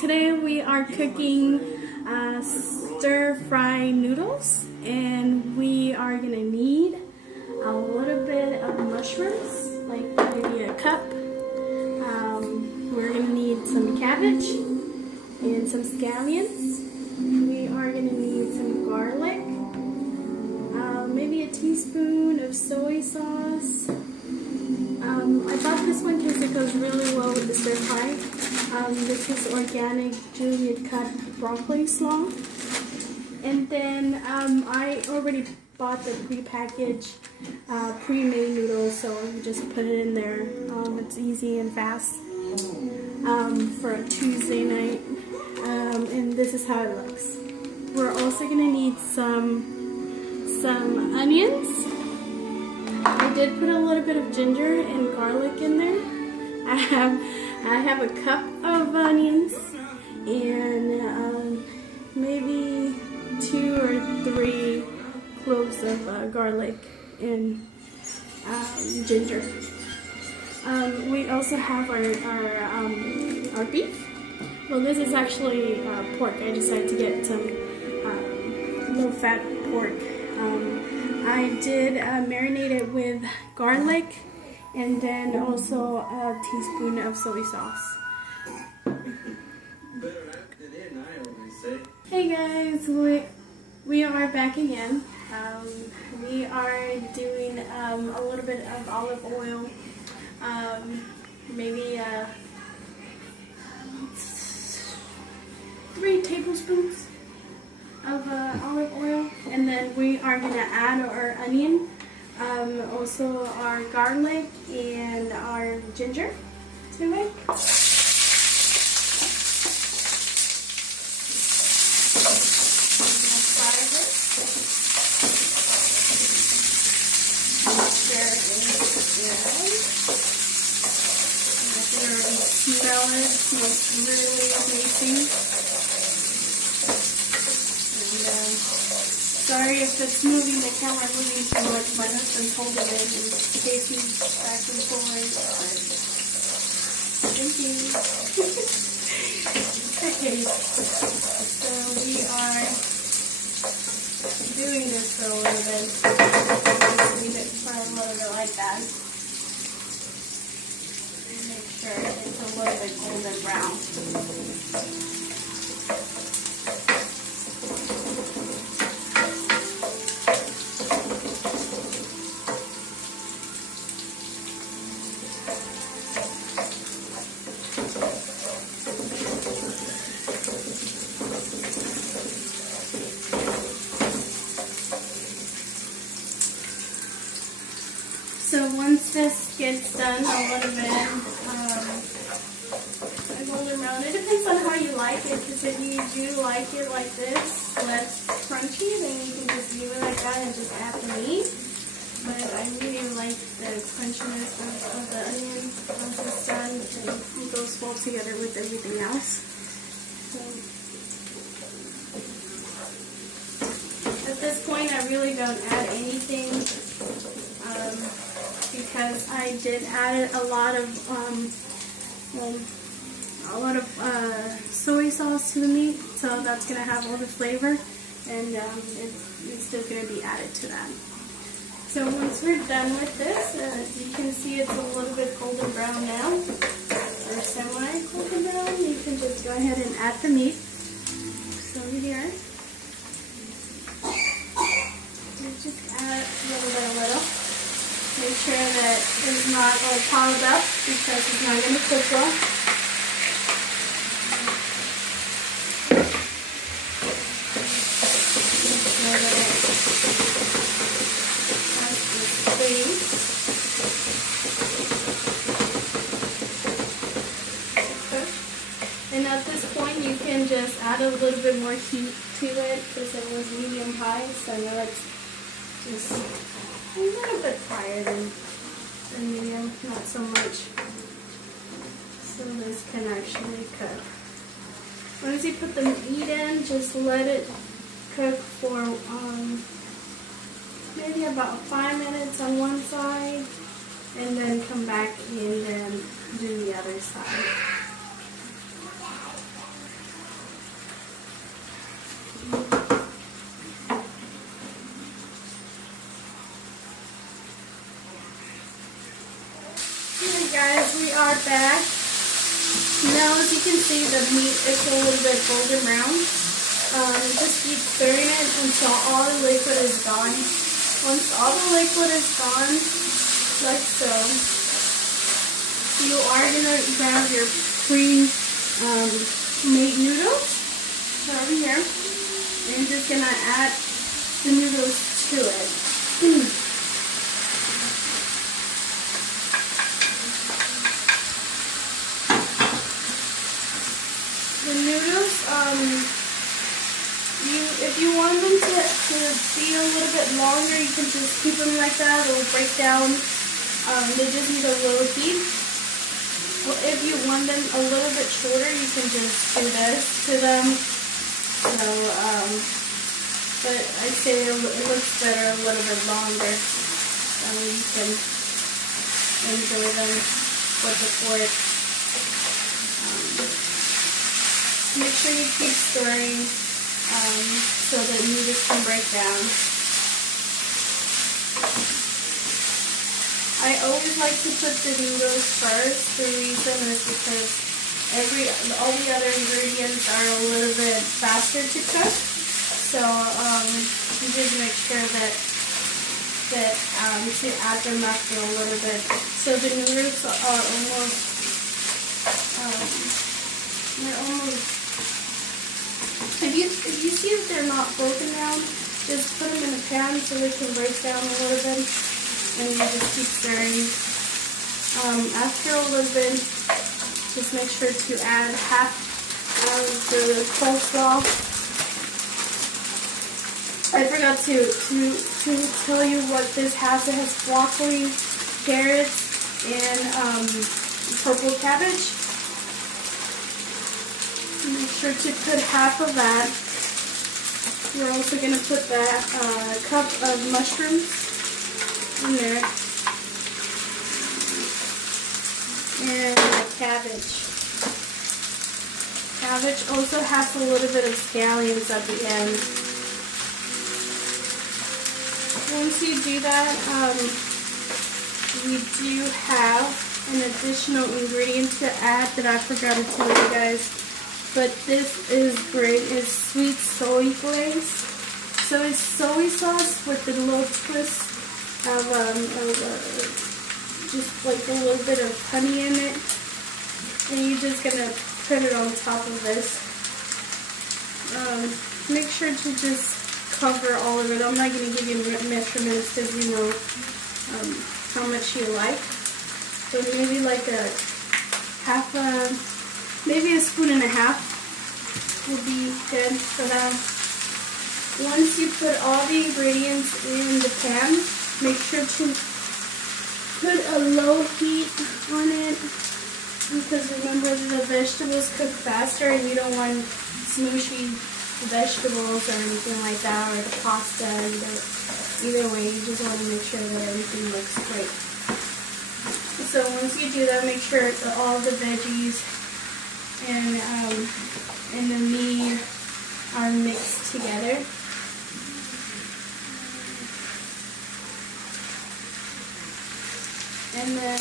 Today we are cooking stir-fry noodles, and we are going to need a little bit of mushrooms, like maybe a cup. We're going to need some cabbage and some scallions. We are going to need some garlic, maybe a teaspoon of soy sauce. I bought this one because it goes really well with the stir fry. This is organic Juliet cut broccoli slaw. And then I already bought the pre-packaged, pre-made noodles, so you just put it in there. It's easy and fast for a Tuesday night. And this is how it looks. We're also going to need some onions. I did put a little bit of ginger and garlic in there. I have a cup of onions and maybe 2 or 3 cloves of garlic and ginger. We also have our beef. Well, this is actually pork. I decided to get some low-fat pork. I did marinate it with garlic and then also a teaspoon of soy sauce. Hey guys, we are back again. We are doing a little bit of olive oil, maybe 3 tablespoons of olive oil, and then we are going to add our onion, also our garlic and our ginger to it. Smell it. It smells really amazing. And sorry if it's moving the camera moving so much. My husband's holding it and pacing back and forth. Thank you. Okay, so we are doing this for a little bit. Just leave it for a little bit like that. Make sure it's a little bit golden brown. So once this gets done a little bit golden brown, it depends on how you like it, because if you do like it like this, less crunchy, then you can just leave it like that and just add the meat. But I really like the crunchiness of the onion once it's done, and it goes well together with everything else. So at this point, I really don't add anything. Because I did add a lot of soy sauce to the meat, so that's going to have all the flavor, and it's still going to be added to that. So once we're done with this, as you can see, it's a little bit golden brown now, or semi-golden brown. You can just go ahead and add the meat. So here, you just add a little. Make sure that it's not all piled up because it's not going to cook well. Make sure that it has the space. And at this point, you can just add a little bit more heat to it because it was medium high. So now it's just a little bit higher than medium, not so much. So this can actually cook. Once you put the meat in, just let it cook for maybe about 5 minutes on one side, and then come back and then do the other side. that back. Now, as you can see, the meat is a little bit golden brown. Just keep stirring it until all the liquid is gone. Once all the liquid is gone, like so, you are going to grab your pre-made noodles over here, and you're just going to add the noodles to it. The noodles, if you want them to be a little bit longer, you can just keep them like that. It will break down. They just need a little heat. Well, if you want them a little bit shorter, you can just do this to them. So, but I say it looks better a little bit longer. So you can enjoy them with the fork. Make sure you keep stirring so that noodles can break down. I always like to put the noodles first. The reason is because all the other ingredients are a little bit faster to cook. So you just make sure that to add them after a little bit. So the noodles are almost they're almost. If you see that they're not broken down, just put them in a pan so they can break down a little bit, and you just keep stirring. After a little bit, just make sure to add half of the coleslaw. I forgot to tell you what this has. It has broccoli, carrots, and purple cabbage. Make sure to put half of that. You're also going to put that cup of mushrooms in there. And the cabbage. Cabbage also has a little bit of scallions at the end. Once you do that, we do have an additional ingredient to add that I forgot to tell you guys. But this is great. It's sweet soy glaze. So it's soy sauce with a little twist of just like a little bit of honey in it. And you're just gonna put it on top of this. Make sure to just cover all of it. I'm not gonna give you measurements because you know how much you like. So maybe like maybe a spoon and a half will be good for that. Once you put all the ingredients in the pan, make sure to put a low heat on it, because remember the vegetables cook faster and you don't want smooshy vegetables or anything like that, or the pasta. Either way, you just want to make sure that everything looks great. So once you do that, make sure that all the veggies and the meat are mixed together. And then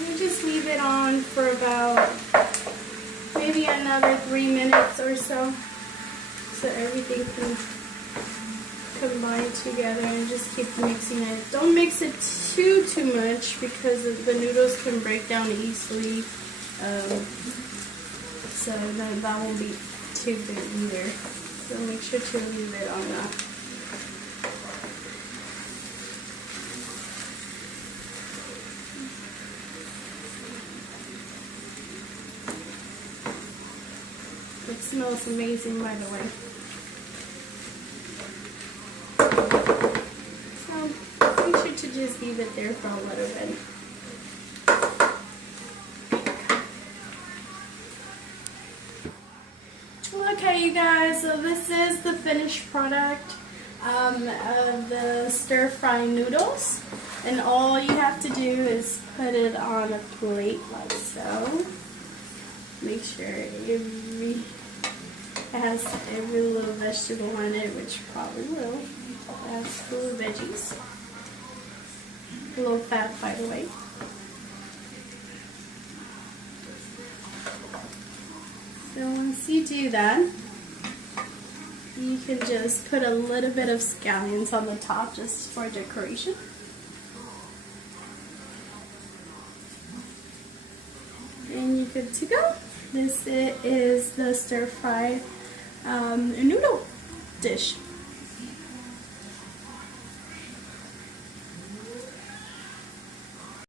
you just leave it on for about maybe another 3 minutes or so everything can combine together, and just keep mixing it. Don't mix it too much because the noodles can break down easily. So that won't be too good either. So make sure to leave it on that. It smells amazing, by the way. So make sure to just leave it there for a little bit. Okay, you guys, so this is the finished product of the stir-fry noodles, and all you have to do is put it on a plate like so. Make sure it has every little vegetable on it, which probably will. It has full of veggies. low fat, by the way. So once you do that, you can just put a little bit of scallions on the top just for decoration. And you're good to go. This is the stir-fry noodle dish.